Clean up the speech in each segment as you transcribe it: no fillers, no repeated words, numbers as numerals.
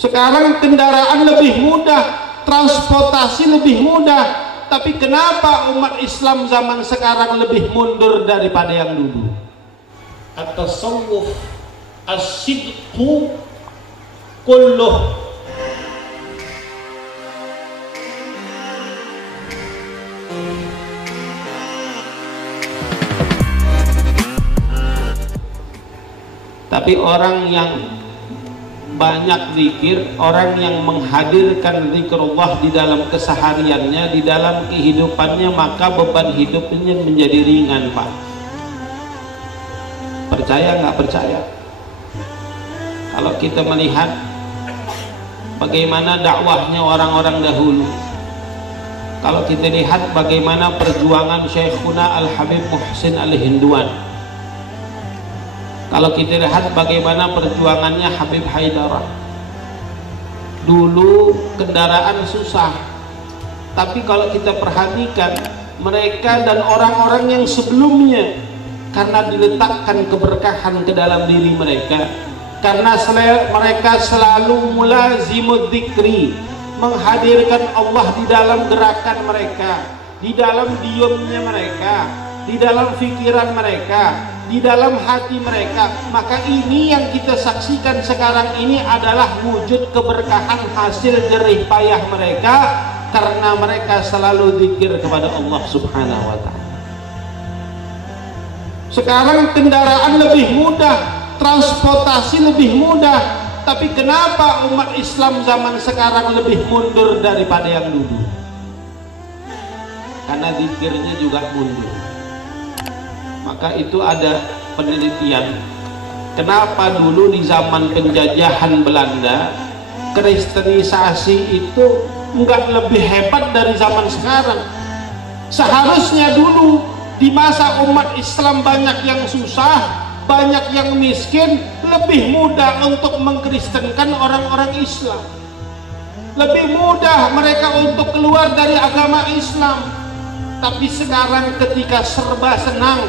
Sekarang kendaraan lebih mudah, transportasi lebih mudah. Tapi kenapa umat Islam zaman sekarang lebih mundur daripada yang dulu? At-tasawwuf as-sidqu kulluh. Tapi orang yang banyak zikir, orang yang menghadirkan zikrullah di dalam kesehariannya, di dalam kehidupannya, maka beban hidupnya menjadi ringan, Pak. Percaya nggak percaya? Kalau kita melihat bagaimana dakwahnya orang-orang dahulu, kalau kita lihat bagaimana perjuangan Syekhuna Al-Habib Muhsin Al-Hinduan, kalau kita lihat bagaimana perjuangannya Habib Haidarah, dulu kendaraan susah, tapi kalau kita perhatikan mereka dan orang-orang yang sebelumnya, karena diletakkan keberkahan ke dalam diri mereka, karena mereka selalu mulazimud dzikri, menghadirkan Allah di dalam gerakan mereka, di dalam diamnya mereka, di dalam pikiran mereka, di dalam hati mereka. Maka ini yang kita saksikan sekarang ini adalah wujud keberkahan hasil jerih payah mereka, karena mereka selalu zikir kepada Allah Subhanahu wa ta'ala. Sekarang kendaraan lebih mudah, transportasi lebih mudah. Tapi kenapa umat Islam zaman sekarang lebih mundur daripada yang dulu? Karena zikirnya juga mundur. Maka itu ada penelitian, kenapa dulu di zaman penjajahan Belanda kristenisasi itu enggak lebih hebat dari zaman sekarang. Seharusnya dulu di masa umat Islam banyak yang susah, banyak yang miskin, lebih mudah untuk mengkristenkan orang-orang Islam, lebih mudah mereka untuk keluar dari agama Islam. Tapi sekarang ketika serba senang,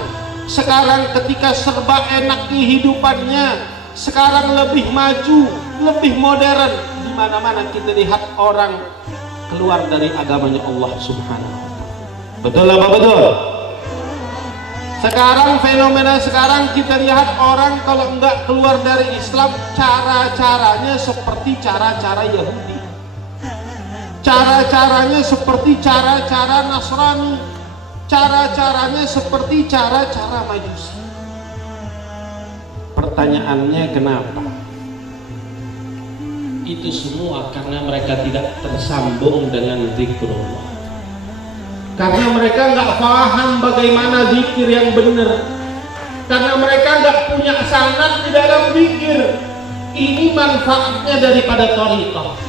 sekarang ketika serba enak kehidupannya, sekarang lebih maju, lebih modern, di mana-mana kita lihat orang keluar dari agamanya Allah Subhanahu wa ta'ala. Betul apa betul? Sekarang fenomena sekarang kita lihat orang kalau enggak keluar dari Islam, cara-caranya seperti cara-cara Yahudi, cara-caranya seperti cara-cara Nasrani, cara-caranya seperti cara-cara Majusi. Pertanyaannya kenapa? Itu semua karena mereka tidak tersambung dengan zikrullah, karena mereka nggak paham bagaimana zikir yang benar, karena mereka nggak punya sanad di dalam zikir. Ini manfaatnya daripada thariqah.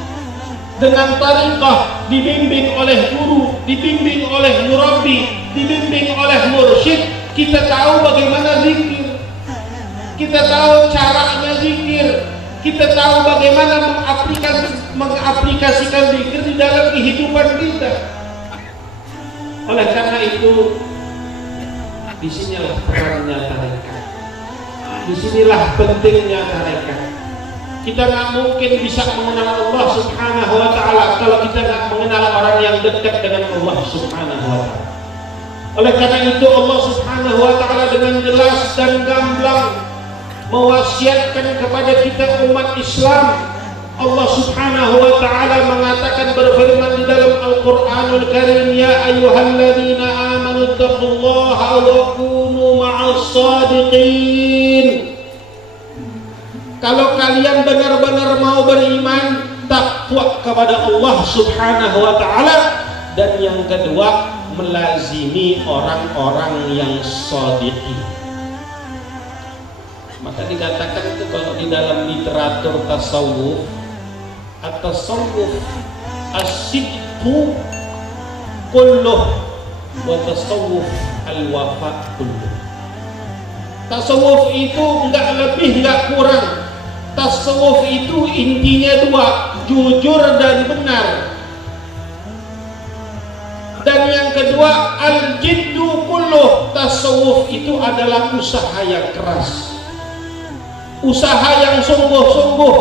Dengan thariqah dibimbing oleh guru, dibimbing oleh murabbi, dibimbing oleh mursyid, kita tahu bagaimana zikir, kita tahu caranya zikir, kita tahu bagaimana mengaplikasikan zikir di dalam kehidupan kita. Oleh karena itu, disinilah perannya tarekat, disinilah pentingnya tarekat. Kita nggak mungkin bisa mengenal Allah Subhanahu wa ta'ala kalau kita nggak mengenal orang yang dekat dengan Allah Subhanahu wa ta'ala. Oleh karena itu Allah Subhanahu wa ta'ala dengan jelas dan gamblang mewasiatkan kepada kita umat Islam. Allah Subhanahu wa ta'ala mengatakan, berfirman di dalam Al-Qur'anul Karim, ya ayyuhalladzina amanu taqullaha wa kunu ma'as shadiqin. Kalau kalian benar-benar mau beriman, takwa kepada Allah Subhanahu wa ta'ala, dan yang kedua melazimi orang-orang yang shadiqin. Maka dikatakan itu kalau di dalam literatur tasawuf, at-tasawuf as-sidqu kulluh wa tasawuf al-wafa kulluh. Tasawuf itu enggak lebih enggak kurang. Tasawuf itu intinya dua, jujur dan benar. Dan yang kedua al-jiddu kulluh. Tasawuf itu adalah usaha yang keras, usaha yang sungguh-sungguh.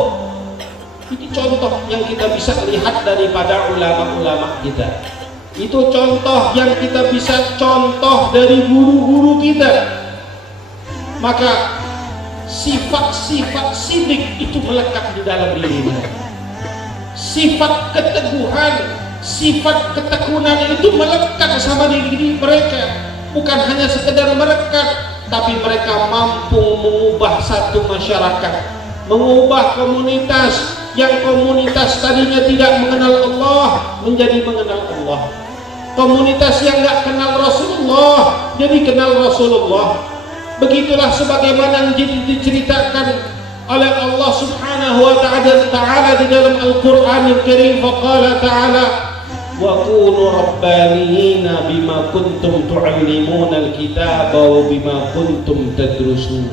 Ini contoh yang kita bisa lihat daripada ulama-ulama kita. Itu contoh yang kita bisa contoh dari guru-guru kita. Maka sifat-sifat sidik itu melekat di dalam diri mereka. Sifat keteguhan, sifat ketekunan itu melekat sama diri mereka. Bukan hanya sekedar melekat, tapi mereka mampu mengubah satu masyarakat, mengubah komunitas yang komunitas tadinya tidak mengenal Allah menjadi mengenal Allah. Komunitas yang nggak kenal Rasulullah jadi kenal Rasulullah. Begitulah sebagaimana diceritakan oleh Allah Subhanahu wa ta'ala di dalam Al-Qur'anul Karim. Faqala ta'ala wa kunu rabbaniyina bima kuntum tu'allimuna al-kitaba wa bima kuntum tadrusun.